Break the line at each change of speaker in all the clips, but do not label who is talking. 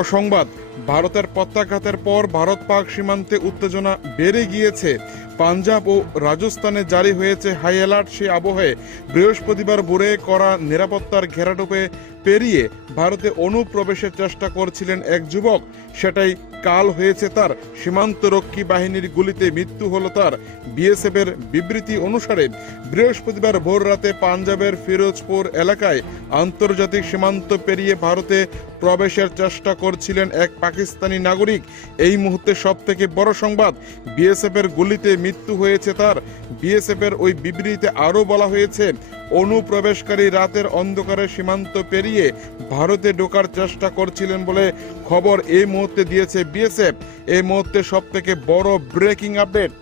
সংবাদ, ভারতের প্রত্যাঘাতের পর ভারত পাক সীমান্তে উত্তেজনা বেড়ে গিয়েছে। পাঞ্জাব ও রাজস্থানে জারি হয়েছে হাই অ্যালার্ট সে আবহে বৃহস্পতিবার ভোরে করা নিরাপত্তার ঘেরাটোপে পেরিয়ে ভারতে অনুপ্রবেশের চেষ্টা করছিলেন এক যুবক। সেটাই কাল হয়েছে তার সীমান্তরক্ষী বাহিনীর গুলিতে মৃত্যু হলো তার। বিএসএফ এর বিবৃতি অনুসারে বৃহস্পতিবার ভোর রাতে পাঞ্জাবের ফিরোজপুর এলাকায় আন্তর্জাতিক সীমান্ত পেরিয়ে ভারতে প্রবেশের চেষ্টা করছিলেন এক পাকিস্তানি নাগরিক। এই মুহূর্তে সব থেকে বড় সংবাদ বিএসএফ এর গুলিতে মৃত্যু হয়েছে তার। বিএসএফ এর ওই বিবৃতিতে আরও বলা হয়েছে অনুপ্রবেশকারী রাতের অন্ধকারে সীমান্ত পেরিয়ে ভারতে ঢোকার চেষ্টা করছিলেন বলে খবর এই মুহূর্তে দিয়েছে বিএসএফ। এই মুহূর্তে সব থেকে বড় ব্রেকিং আপডেট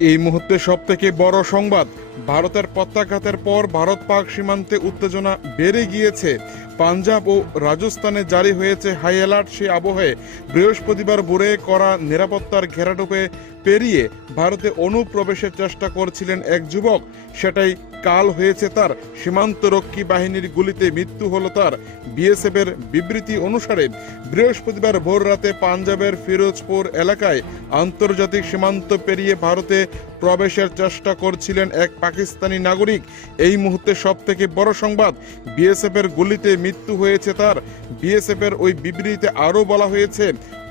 এই মুহূর্তে সব থেকে বড় সংবাদ, ভারতের প্রত্যাঘাতের পর ভারত পাক সীমান্তে উত্তেজনা বেড়ে গিয়েছে। পাঞ্জাব ও রাজস্থানে জারি হয়েছে হাই অ্যালার্ট সে আবহে। বৃহস্পতিবার ভোরে করা নিরাপত্তার ঘেরাটোপে পেরিয়ে ভারতে অনুপ্রবেশের চেষ্টা করছিলেন এক যুবক। সেটাই কাল হয়েছে তার সীমান্তরক্ষী বাহিনীর গুলিতে মৃত্যু হলো তার। বিএসএফ এর বিবৃতি অনুসারে বৃহস্পতিবার ভোর রাতে পাঞ্জাবের ফিরোজপুর এলাকায় আন্তর্জাতিক সীমান্ত পেরিয়ে ভারতে প্রবেশের চেষ্টা করছিলেন এক পাকিস্তানি নাগরিক। এই মুহূর্তে সব থেকে বড় সংবাদ বিএসএফ এর গুলিতে মৃত্যু হয়েছে তার। বিএসএফ এর ওই বিবৃতিতে আরও বলা হয়েছে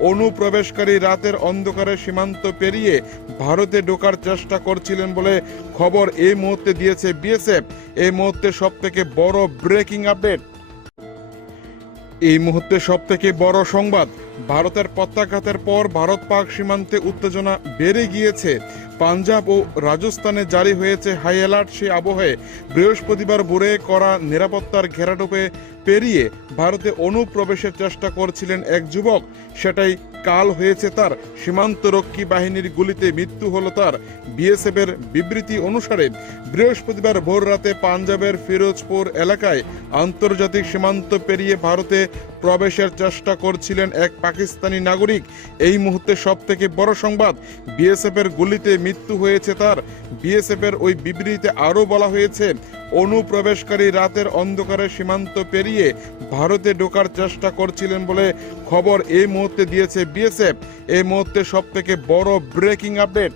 অনুপ্রবেশকারী রাতের অন্ধকারে সীমান্ত পেরিয়ে ভারতে ঢোকার চেষ্টা করছিলেন বলে খবর এই মুহূর্তে দিয়েছে বিএসএফ। এই মুহূর্তে সব থেকে বড় ব্রেকিং আপডেট এই মুহূর্তে সব থেকে বড় সংবাদ। ভারতের প্রত্যাঘাতের পর ভারত পাক সীমান্তে উত্তেজনা বেড়ে গিয়েছে। পাঞ্জাব ও রাজস্থানে জারি হয়েছে হাই অ্যালার্ট। সে আবহে বৃহস্পতিবার ভোরে করা নিরাপত্তার ঘেরাটোপে পেরিয়ে ভারতে অনুপ্রবেশের চেষ্টা করছিলেন এক যুবক। সেটাই কাল হয়েছে তার। সীমান্তরক্ষী বাহিনীর গুলিতে মৃত্যু হলো তার। বিএসএফ এর বিবৃতি অনুসারে বৃহস্পতিবার ভোর রাতে পাঞ্জাবের ফিরোজপুর এলাকায় আন্তর্জাতিক সীমান্ত পেরিয়ে ভারতে প্রবেশের চেষ্টা করছিলেন এক পাকিস্তানি নাগরিক। এই মুহূর্তে সব থেকে বড় সংবাদ, বিএসএফ এর গুলিতে মৃত্যু হয়েছে তার। বিএসএফ এর ওই বিবৃতিতে আরও বলা হয়েছে, অনুপ্রবেশকারী রাতের অন্ধকারে সীমান্ত পেরিয়ে ভারতে ঢোকার চেষ্টা করছিলেন বলে খবর এই মুহূর্তে দিয়েছে বিএসএফ। এই মুহূর্তে সব থেকে বড় ব্রেকিং আপডেট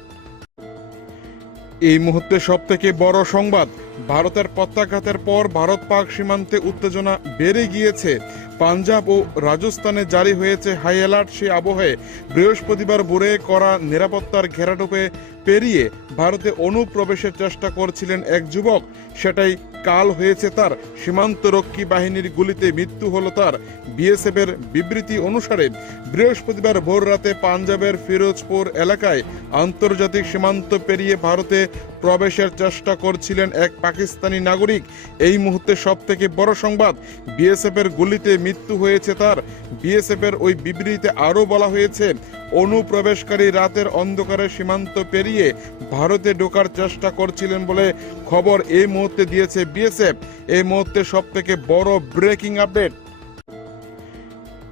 এই মুহূর্তে সব থেকে বড় সংবাদ, ভারতের প্রত্যাঘাতের পর ভারত পাক সীমান্তে উত্তেজনা বেড়ে গিয়েছে। পাঞ্জাব ও রাজস্থানে জারি হয়েছে হাই অ্যালার্ট সে আবহে বৃহস্পতিবার ভোরে করা নিরাপত্তার ঘেরাটোপে পেরিয়ে ভারতে অনুপ্রবেশের চেষ্টা করছিলেন এক যুবক। সেটাই কাল হয়েছে তার সীমান্তরক্ষী বাহিনীর গুলিতে মৃত্যু হল তার। বিএসএফ এর বিবৃতি অনুসারে বৃহস্পতিবার ভোর রাতে পাঞ্জাবের ফিরোজপুর এলাকায় আন্তর্জাতিক সীমান্ত পেরিয়ে ভারতে প্রবেশের চেষ্টা করছিলেন এক পাকিস্তানি নাগরিক। এই মুহূর্তে সব থেকে বড় সংবাদ বিএসএফ এর গুলিতে মৃত্যু হয়েছে তার। বিএসএফ এর ওই বিবৃতিতে আরও বলা হয়েছে, অনুপ্রবেশকারী রাতের অন্ধকারে সীমান্ত পেরিয়ে ভারতে ঢোকার চেষ্টা করছিলেন বলে খবর এই মুহূর্তে দিয়েছে বিএসএফ। এই মুহূর্তে সব থেকে বড় ব্রেকিং আপডেট।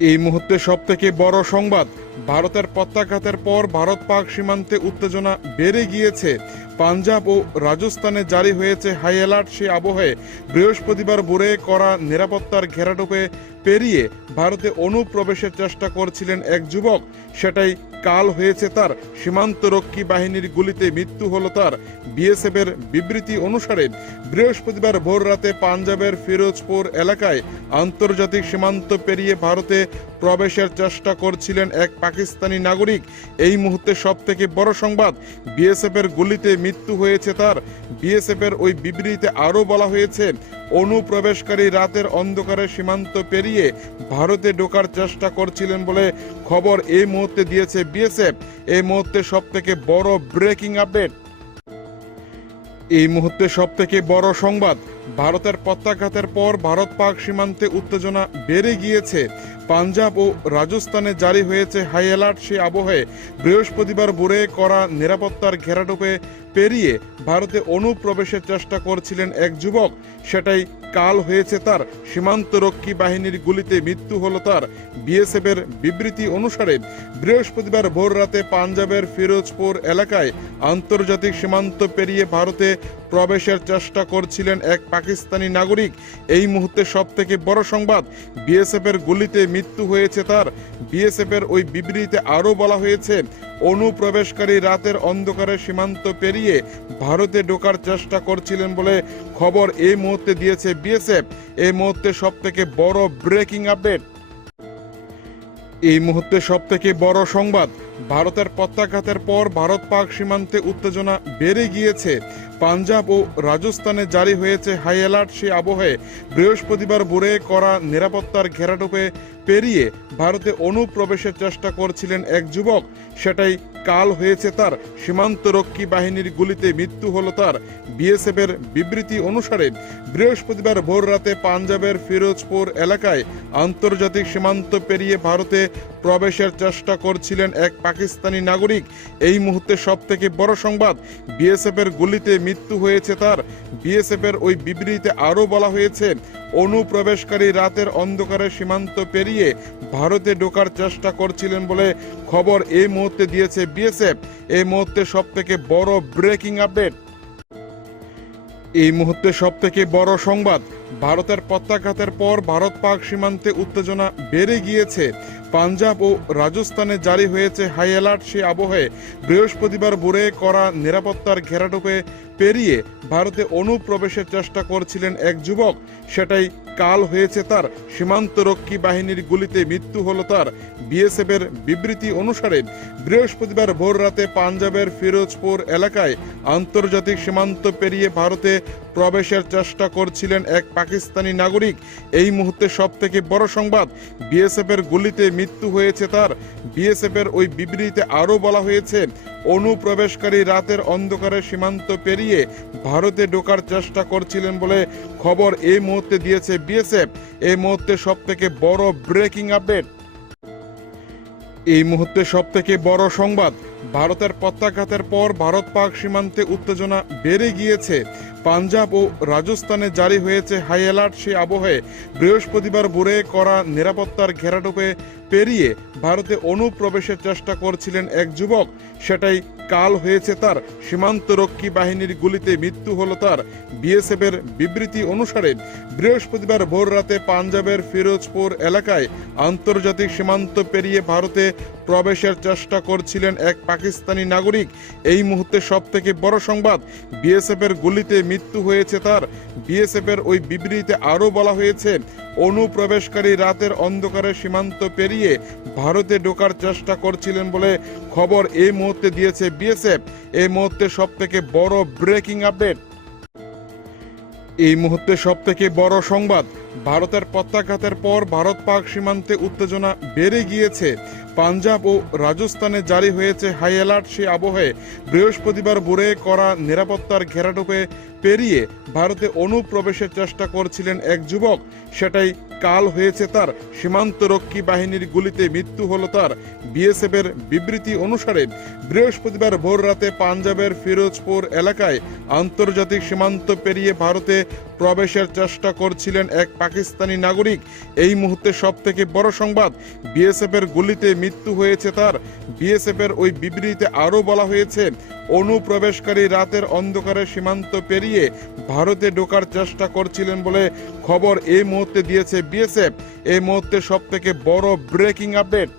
এই মুহূর্তে সব থেকে বড় সংবাদ, ভারতের প্রত্যাঘাতের পর ভারত পাক সীমান্তে উত্তেজনা বেড়ে গিয়েছে। পাঞ্জাব ও রাজস্থানে জারি হয়েছে হাই অ্যালার্ট। সে আবহে বৃহস্পতিবার ভোরে করা নিরাপত্তার ঘেরাটোপে পেরিয়ে ভারতে অনুপ্রবেশের চেষ্টা করছিলেন এক যুবক। সেটাই কাল হয়েছে তার। সীমান্তরক্ষী বাহিনীর গুলিতে মৃত্যু হলো তার। বিএসএফ এর বিবৃতি অনুসারে বৃহস্পতিবার ভোর রাতে পাঞ্জাবের ফিরোজপুর এলাকায় আন্তর্জাতিক সীমান্ত পেরিয়ে ভারতে প্রবেশের চেষ্টা করছিলেন এক পাকিস্তানি নাগরিক। এই মুহূর্তে সব থেকে বড় সংবাদ বিএসএফ এর গুলিতে মৃত্যু হয়েছে তার। বিএসএফ এর ওই বিবৃতিতে আরও বলা হয়েছে, অনুপ্রবেশকারী রাতের অন্ধকারে সীমান্ত পেরিয়ে ভারতে ঢোকার চেষ্টা করছিলেন বলে খবর এই মুহূর্তে দিয়েছে বিএসএফ। এই মুহূর্তে সব থেকে বড় ব্রেকিং আপডেট এই মুহূর্তে সব থেকে বড় সংবাদ, ভারতের প্রত্যাঘাতের পর ভারত পাক সীমান্তে উত্তেজনা বেড়ে গিয়েছে। পাঞ্জাব ও রাজস্থানে জারি হয়েছে হাই অ্যালার্ট সে আবহে বৃহস্পতিবার ভোরে করা নিরাপত্তার ঘেরাটোপে পেরিয়ে ভারতে অনুপ্রবেশের চেষ্টা করছিলেন এক যুবক। সেটাই কাল হয়েছে তার সীমান্তরক্ষী বাহিনীর গুলিতে মৃত্যু হলো তার। বিএসএফ এর বিবৃতি অনুসারে বৃহস্পতিবার ভোর রাতে পাঞ্জাবের ফিরোজপুর এলাকায় আন্তর্জাতিক সীমান্ত পেরিয়ে ভারতে প্রবেশের চেষ্টা করছিলেন এক পাকিস্তানি নাগরিক। এই মুহূর্তে সব থেকে বড় সংবাদ বিএসএফ এর গুলিতে মৃত্যু হয়েছে তার। বিএসএফ এর ওই বিবৃতিতে আরও বলা হয়েছে অনুপ্রবেশকারী রাতের অন্ধকারে সীমান্ত পেরিয়ে ভারতে ঢোকার চেষ্টা করছিলেন বলে খবর এই মুহূর্তে দিয়েছে বিএসএফ। এই মুহূর্তে সব থেকে বড় ব্রেকিং আপডেট এই মুহূর্তে সব থেকে বড় সংবাদ ভারতের প্রত্যাঘাতের পর ভারত পাক সীমান্তে উত্তেজনা বেড়ে গিয়েছে। পাঞ্জাব ও রাজস্থানে জারি হয়েছে হাই অ্যালার্ট সে আবহে। বৃহস্পতিবার ভোরে করা নিরাপত্তার ঘেরাটোপে পেরিয়ে ভারতে অনুপ্রবেশের চেষ্টা করছিলেন এক যুবক। সেটাই কাল হয়েছে তার। সীমান্তরক্ষী বাহিনীর গুলিতে মৃত্যু হলো তার। বিএসএফ এর বিবৃতি অনুসারে বৃহস্পতিবার ভোর রাতে পাঞ্জাবের ফিরোজপুর এলাকায় আন্তর্জাতিক সীমান্ত পেরিয়ে ভারতে প্রবেশের চেষ্টা করছিলেন এক পাকিস্তানি নাগরিক। এই মুহূর্তে সব থেকে বড় সংবাদ বিএসএফ এর গুলিতে মৃত্যু হয়েছে তার। বিএসএফ এর ওই বিবৃতিতে আরও বলা হয়েছে, অনুপ্রবেশকারী রাতের অন্ধকারে সীমান্ত পেরিয়ে ভারতে ঢোকার চেষ্টা করছিলেন বলে খবর এই মুহূর্তে দিয়েছে বিএসএফ। এই মুহূর্তে সব থেকে বড় ব্রেকিং আপডেট এই মুহূর্তে সব থেকে বড় সংবাদ, ভারতের প্রত্যাঘাতের পর ভারত পাক সীমান্তে উত্তেজনা বেড়ে গিয়েছে। পাঞ্জাব ও রাজস্থানে জারি হয়েছে হাই অ্যালার্ট সে আবহে বৃহস্পতিবার ভোরে করা নিরাপত্তার ঘেরাটোপে পেরিয়ে ভারতে অনুপ্রবেশের চেষ্টা করছিলেন এক যুবক। সেটাই কাল হয়েছে তার সীমান্তরক্ষী বাহিনীর গুলিতে মৃত্যু হলো তার। বিএসএফ এর বিবৃতি অনুসারে বৃহস্পতিবার ভোর রাতে পাঞ্জাবের ফিরোজপুর এলাকায় আন্তর্জাতিক সীমান্ত পেরিয়ে ভারতে প্রবেশের চেষ্টা করছিলেন এক পাকিস্তানি নাগরিক। এই মুহূর্তে সব থেকে বড় সংবাদ, বিএসএফ এর গুলিতে মৃত্যু হয়েছে তার। বিএসএফ এর ওই বিবৃতিতে আরও বলা হয়েছে, অনুপ্রবেশকারী রাতের অন্ধকারে সীমান্ত পেরিয়ে ভারতে ঢোকার চেষ্টা করছিলেন বলে খবর এই মুহূর্তে দিয়েছে বিএসএফ। এই মুহূর্তে সব থেকে বড় ব্রেকিং আপডেট এই মুহূর্তে সব থেকে বড় সংবাদ, ভারতের প্রত্যাঘাতের পর ভারত পাক সীমান্তে উত্তেজনা বেড়ে গিয়েছে। পাঞ্জাব ও রাজস্থানে জারি হয়েছে হাই অ্যালার্ট সে আবহে বৃহস্পতিবার ভোরে করা নিরাপত্তার ঘেরাটোপে পেরিয়ে ভারতে অনুপ্রবেশের চেষ্টা করছিলেন এক যুবক। সেটাই কাল হয়েছে তার সীমান্তরক্ষী বাহিনীর গুলিতে মৃত্যু হলো তার। বিএসএফ এর বিবৃতি অনুসারে বৃহস্পতিবার ভোর রাতে পাঞ্জাবের ফিরোজপুর এলাকায় আন্তর্জাতিক সীমান্ত পেরিয়ে ভারতে প্রবেশের চেষ্টা করছিলেন এক পাকিস্তানি নাগরিক। এই মুহূর্তে সব থেকে বড় সংবাদ বিএসএফ এর গুলিতে মৃত্যু হয়েছে তার। বিএসএফ এর ওই বিবৃতিতে আরও বলা হয়েছে অনুপ্রবেশকারী রাতের অন্ধকারে সীমান্ত পেরিয়ে ভারতে ঢোকার চেষ্টা করছিলেন বলে খবর এই মুহূর্তে দিয়েছে বিএসএফ। এই মুহূর্তে সব থেকে বড় ব্রেকিং আপডেট এই মুহূর্তে সব থেকে বড় সংবাদ ভারতের প্রত্যাঘাতের পর ভারত পাক সীমান্তে উত্তেজনা বেড়ে গিয়েছে। পাঞ্জাব ও রাজস্থানে জারি হয়েছে হাই অ্যালার্ট সে আবহে বৃহস্পতিবার ভোরে করা নিরাপত্তার ঘেরাটোপে পেরিয়ে ভারতে অনুপ্রবেশের চেষ্টা করছিলেন এক যুবক। সেটাই কাল হয়েছে তার সীমান্তরক্ষী বাহিনীর গুলিতে মৃত্যু হলো তার। বিএসএফ এর বিবৃতি অনুসারে বৃহস্পতিবার ভোর রাতে পাঞ্জাবের ফিরোজপুর এলাকায় আন্তর্জাতিক সীমান্ত পেরিয়ে ভারতে প্রবেশের চেষ্টা করছিলেন এক পাকিস্তানি নাগরিক। এই মুহূর্তে সব থেকে বড় সংবাদ বিএসএফ এর গুলিতে মৃত্যু হয়েছে তার। বিএসএফ এর ওই বিবৃতিতে আরও বলা হয়েছে, অনুপ্রবেশকারী রাতের অন্ধকারে সীমান্ত পেরিয়ে ভারতে ঢোকার চেষ্টা করছিলেন বলে খবর এই মুহূর্তে দিয়েছে বিএসএফ। এই মুহূর্তে সব থেকে বড় ব্রেকিং আপডেট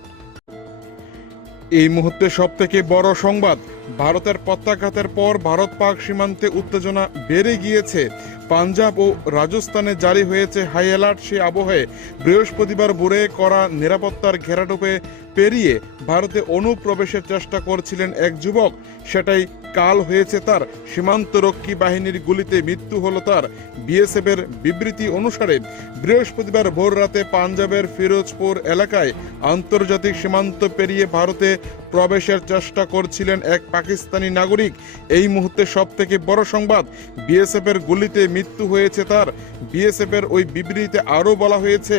এই মুহূর্তে সব থেকে বড় সংবাদ, ভারতের প্রত্যাঘাতের পর ভারত পাক সীমান্তে উত্তেজনা বেড়ে গিয়েছে। পাঞ্জাব ও রাজস্থানে জারি হয়েছে হাই অ্যালার্ট সে আবহে বৃহস্পতিবার ভোরে করা নিরাপত্তার ঘেরাটোপে পেরিয়ে ভারতে অনুপ্রবেশের চেষ্টা করছিলেন এক যুবক। সেটাই কাল হয়েছে তার সীমান্তরক্ষী বাহিনীর গুলিতে মৃত্যু হল তার। বিএসএফ এর বিবৃতি অনুসারে বৃহস্পতিবার ভোর রাতে পাঞ্জাবের ফিরোজপুর এলাকায় আন্তর্জাতিক সীমান্ত পেরিয়ে ভারতে প্রবেশের চেষ্টা করছিলেন এক পাকিস্তানি নাগরিক। এই মুহূর্তে সব থেকে বড় সংবাদ বিএসএফ এর গুলিতে মৃত্যু হয়েছে তার। বিএসএফ এর ওই বিবৃতিতে আরও বলা হয়েছে,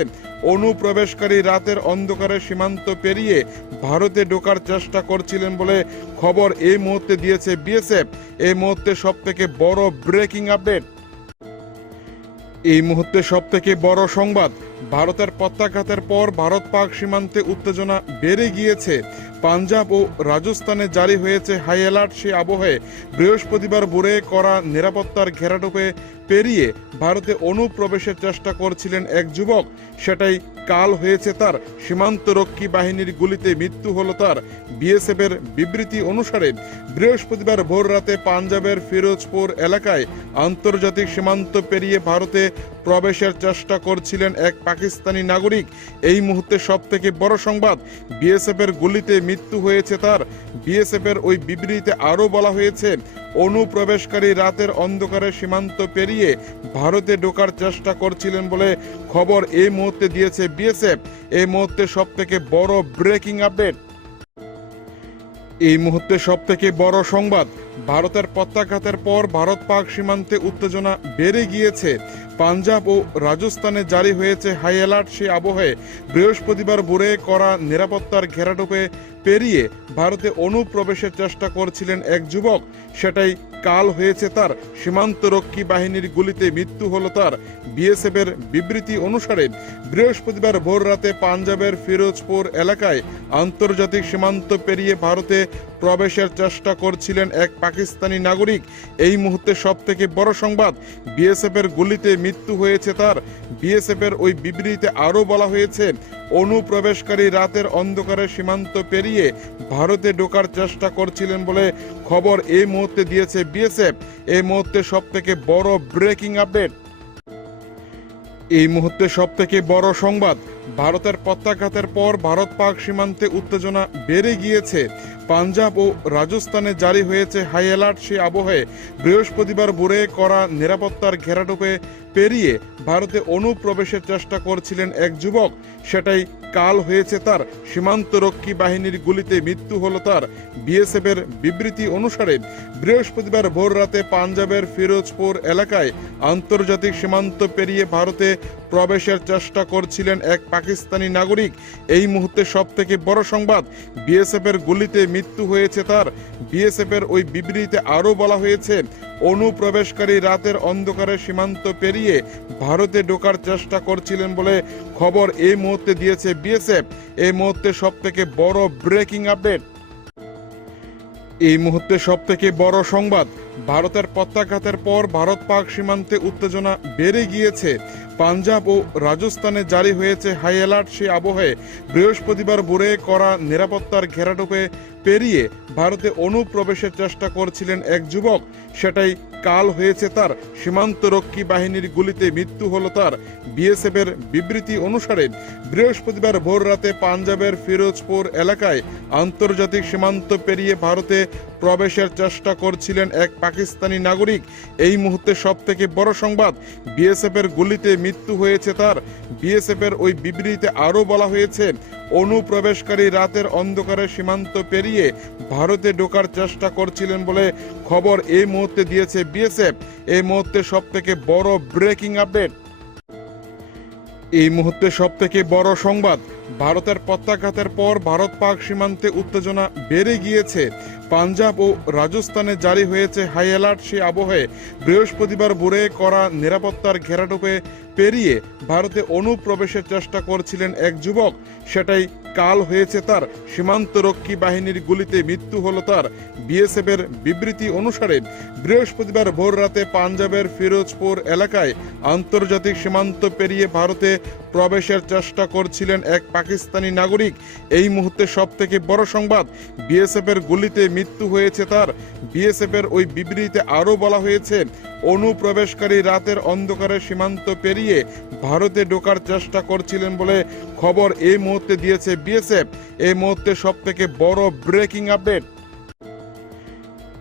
অনুপ্রবেশকারী রাতের অন্ধকারে সীমান্ত পেরিয়ে ভারতে ঢোকার চেষ্টা করছিলেন বলে খবর এই মুহূর্তে দিয়েছে বিএসএফ। এই মুহূর্তে সব থেকে বড় ব্রেকিং আপডেট। এই মুহূর্তে সব থেকে বড় সংবাদ, ভারতের প্রত্যাঘাতের পর ভারত পাক সীমান্তে উত্তেজনা বেড়ে গিয়েছে। পাঞ্জাব ও রাজস্থানে জারি হয়েছে হাই অ্যালার্ট সে আবহে। বৃহস্পতিবার ভোরে করা নিরাপত্তার ঘেরাটোপে পেরিয়ে ভারতে অনুপ্রবেশের চেষ্টা করছিলেন এক যুবক। সেটাই কাল হয়েছে তার সীমান্তরক্ষী বাহিনীর গুলিতে মৃত্যু হলো তার। বিএসএফ এর বিবৃতি অনুসারে বৃহস্পতিবার ভোর রাতে পাঞ্জাবের ফিরোজপুর এলাকায় আন্তর্জাতিক সীমান্ত পেরিয়ে ভারতে প্রবেশের চেষ্টা করছিলেন এক পাকিস্তানি নাগরিক। এই মুহূর্তে সব থেকে বড় সংবাদ বিএসএফ এর গুলিতে মৃত্যু হয়েছে তার। বিএসএফ এর ওই বিবৃতিতে আরও বলা হয়েছে, অনুপ্রবেশকারী রাতের অন্ধকারে সীমান্ত পেরিয়ে ভারতে ঢোকার চেষ্টা করছিলেন বলে খবর এই মুহূর্তে দিয়েছে বিএসএফ। এই মুহূর্তে সব থেকে বড় ব্রেকিং আপডেট। এই মুহূর্তে সব থেকে বড় সংবাদ ভারতের প্রত্যাঘাতের পর ভারত পাক সীমান্তে উত্তেজনা বেড়ে গিয়েছে। পাঞ্জাব ও রাজস্থানে জারি হয়েছে হাই অ্যালার্ট সে আবহে বৃহস্পতিবার ভোরে করা নিরাপত্তার ঘেরাটোপে পেরিয়ে ভারতে অনুপ্রবেশের চেষ্টা করছিলেন এক যুবক। সেটাই কাল হয়েছে তার সীমান্তরক্ষী বাহিনীর গুলিতে মৃত্যু হল তার। বিএসএফ এর বিবৃতি অনুসারে বৃহস্পতিবার ভোর রাতে পাঞ্জাবের ফিরোজপুর এলাকায় আন্তর্জাতিক সীমান্ত পেরিয়ে ভারতে প্রবেশের চেষ্টা করছিলেন এক পাকিস্তানি নাগরিক। এই মুহূর্তে সব থেকে বড় সংবাদ বিএসএফ এর গুলিতে মৃত্যু হয়েছে তার। বিএসএফ এর ওই বিবৃতিতে আরও বলা হয়েছে, অনুপ্রবেশকারী রাতের অন্ধকারে সীমান্ত পেরিয়ে ভারতে ঢোকার চেষ্টা করছিলেন বলে খবর এই মুহূর্তে দিয়েছে বিএসএফ। এই মুহূর্তে সব থেকে বড় ব্রেকিং আপডেট। এই মুহূর্তে সব থেকে বড় সংবাদ, ভারতের প্রত্যাঘাতের পর ভারত পাক সীমান্তে উত্তেজনা বেড়ে গিয়েছে। পাঞ্জাব ও রাজস্থানে জারি হয়েছে হাই অ্যালার্ট সে আবহে বৃহস্পতিবার ভোরে করা নিরাপত্তার ঘেরাটোপে পেরিয়ে ভারতে অনুপ্রবেশের চেষ্টা করছিলেন এক যুবক। সেটাই কাল হয়েছে তার সীমান্তরক্ষী বাহিনীর গুলিতে মৃত্যু হল তার। বিএসএফের বিবৃতি অনুসারে বৃহস্পতিবার ভোর রাতে পাঞ্জাবের ফিরোজপুর এলাকায় আন্তর্জাতিক সীমান্ত পেরিয়ে ভারতে প্রবেশের চেষ্টা করছিলেন এক পাকিস্তানি নাগরিক। এই মুহূর্তে সব থেকে বড় সংবাদ বিএসএফ এর গুলিতে মৃত্যু হয়েছে তার। বিএসএফ এর ওই বিবৃতিতে আরও বলা হয়েছে, অনুপ্রবেশকারী রাতের অন্ধকারে সীমান্ত পেরিয়ে ভারতে ঢোকার চেষ্টা করছিলেন বলে খবর এই মুহূর্তে দিয়েছে বিএসএফ। এই মুহূর্তে সব থেকে বড় ব্রেকিং আপডেট। এই মুহূর্তে সব থেকে বড় সংবাদ, ভারতের প্রত্যাঘাতের পর ভারত পাক সীমান্তে উত্তেজনা বেড়ে গিয়েছে। পাঞ্জাব ও রাজস্থানে জারি হয়েছে হাই অ্যালার্ট সে আবহে বৃহস্পতিবার ভোরে করা নিরাপত্তার ঘেরাটোপে পেরিয়ে ভারতে অনুপ্রবেশের চেষ্টা করছিলেন এক যুবক। সেটাই কাল হয়েছে তার সীমান্তরক্ষী বাহিনীর গুলিতে মৃত্যু হল তার। বিএসএফের বিবৃতি অনুসারে বৃহস্পতিবার ভোর রাতে পাঞ্জাবের ফিরোজপুর এলাকায় আন্তর্জাতিক সীমান্ত পেরিয়ে ভারতে প্রবেশের চেষ্টা করছিলেন এক পাকিস্তানি নাগরিক। এই মুহূর্তে সব থেকে বড় সংবাদ বিএসএফ এর গুলিতে মৃত্যু হয়েছে তার। বিএসএফ এর ওই বিবৃতিতে আরও বলা হয়েছে, অনুপ্রবেশকারী রাতের অন্ধকারে সীমান্ত পেরিয়ে ভারতে ঢোকার চেষ্টা করছিলেন বলে খবর এই মুহূর্তে দিয়েছে বিএসএফ। এই মুহূর্তে সব থেকে বড় ব্রেকিং আপডেট। এই মুহূর্তে সব থেকে বড় সংবাদ, ভারতের প্রত্যাঘাতের পর ভারত পাক সীমান্তে উত্তেজনা বেড়ে গিয়েছে। পাঞ্জাব ও রাজস্থানে জারি হয়েছে হাই অ্যালার্ট সে আবহে বৃহস্পতিবার ভোরে করা নিরাপত্তার ঘেরাটোপে পেরিয়ে ভারতে অনুপ্রবেশের চেষ্টা করছিলেন এক যুবক। সেটাই কাল হয়েছে তার সীমান্তরক্ষী বাহিনীর গুলিতে মৃত্যু হল তার। বিএসএফ এর বিবৃতি অনুসারে বৃহস্পতিবার ভোর রাতে পাঞ্জাবের ফিরোজপুর এলাকায় আন্তর্জাতিক সীমান্ত পেরিয়ে ভারতে প্রবেশের চেষ্টা করছিলেন এক পাকিস্তানি নাগরিক। এই মুহূর্তে সব থেকে বড় সংবাদ বিএসএফ এর গুলিতে মৃত্যু হয়েছে তার। বিএসএফ এর ওই বিবৃতিতে আরও বলা হয়েছে, অনুপ্রবেশকারী রাতের অন্ধকারে সীমান্ত পেরিয়ে ভারতে ঢোকার চেষ্টা করছিলেন বলে খবর এই মুহূর্তে দিয়েছে বিএসএফ। এই মুহূর্তে সব থেকে বড় ব্রেকিং আপডেট।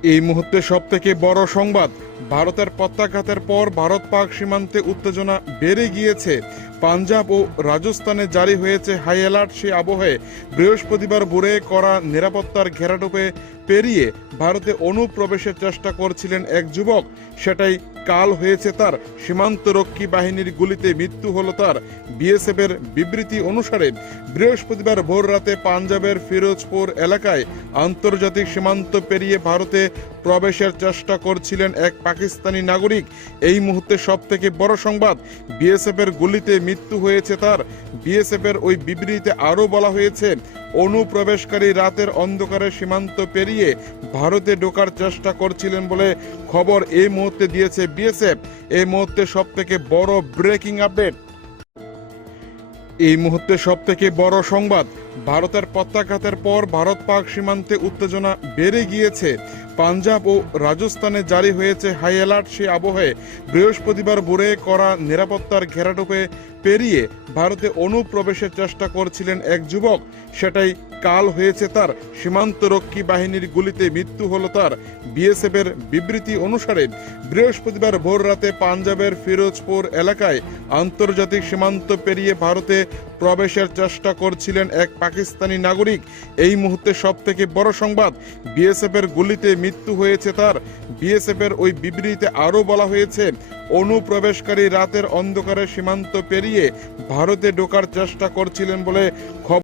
এই মুহূর্তে সব থেকে বড় সংবাদ, ভারতের প্রত্যাঘাতের পর ভারত পাক সীমান্তে উত্তেজনা বেড়ে গিয়েছে। পাঞ্জাব ও রাজস্থানে জারি হয়েছে হাই অ্যালার্ট সে আবহে। বৃহস্পতিবার ভোরে করা নিরাপত্তার ঘেরাটোপে পেরিয়ে ভারতে অনুপ্রবেশের চেষ্টা করছিলেন এক যুবক। সেটাই কাল হয়েছে তার সীমান্তরক্ষী বাহিনীর গুলিতে মৃত্যু হলো তার। বিএসএফ এর বিবৃতি অনুসারে বৃহস্পতিবার ভোর রাতে পাঞ্জাবের ফিরোজপুর এলাকায় আন্তর্জাতিক সীমান্ত পেরিয়ে ভারতে প্রবেশের চেষ্টা করছিলেন এক পাকিস্তানি নাগরিক। এই মুহূর্তে সব থেকে বড় সংবাদ বিএসএফ এর গুলিতে মৃত্যু হয়েছে তার। বিএসএফ এর ওই বিবৃতিতে আরও বলা হয়েছে অনুপ্রবেশকারী রাতের অন্ধকারে সীমান্ত পেরিয়ে ভারতে ঢোকার চেষ্টা করছিলেন বলে খবর এই মুহূর্তে দিয়েছে বিএসএফ। এই মুহূর্তে সব থেকে বড় ব্রেকিং আপডেট এই মুহূর্তে সব থেকে বড় সংবাদ, ভারতের প্রত্যাঘাতের পর ভারত পাক সীমান্তে উত্তেজনা বেড়ে গিয়েছে। পাঞ্জাব ও রাজস্থানে জারি হয়েছে হাই অ্যালার্ট সে আবহে বৃহস্পতিবার ভোরে করা নিরাপত্তার ঘেরাটোপে পেরিয়ে ভারতে অনুপ্রবেশের চেষ্টা করছিলেন এক যুবক। সেটাই কাল হয়েছে তার সীমান্তরক্ষী বাহিনীর গুলিতে মৃত্যু হলো তার। বিএসএফ এর বিবৃতি অনুসারে বৃহস্পতিবার ভোর রাতে পাঞ্জাবের ফিরোজপুর এলাকায় আন্তর্জাতিক সীমান্ত পেরিয়ে ভারতে প্রবেশের চেষ্টা করছিলেন এক পাকিস্তানি নাগরিক। এই মুহূর্তে সব থেকে বড় সংবাদ বিএসএফ এর গুলিতে মৃত্যু হয়েছে তার। বিএসএফ এর ওই বিবৃতিতে আরও বলা হয়েছে, অনুপ্রবেশকারী রাতের অন্ধকারে সীমান্ত পেরিয়ে ভারতে ঢোকার চেষ্টা করছিলেন বলে খবর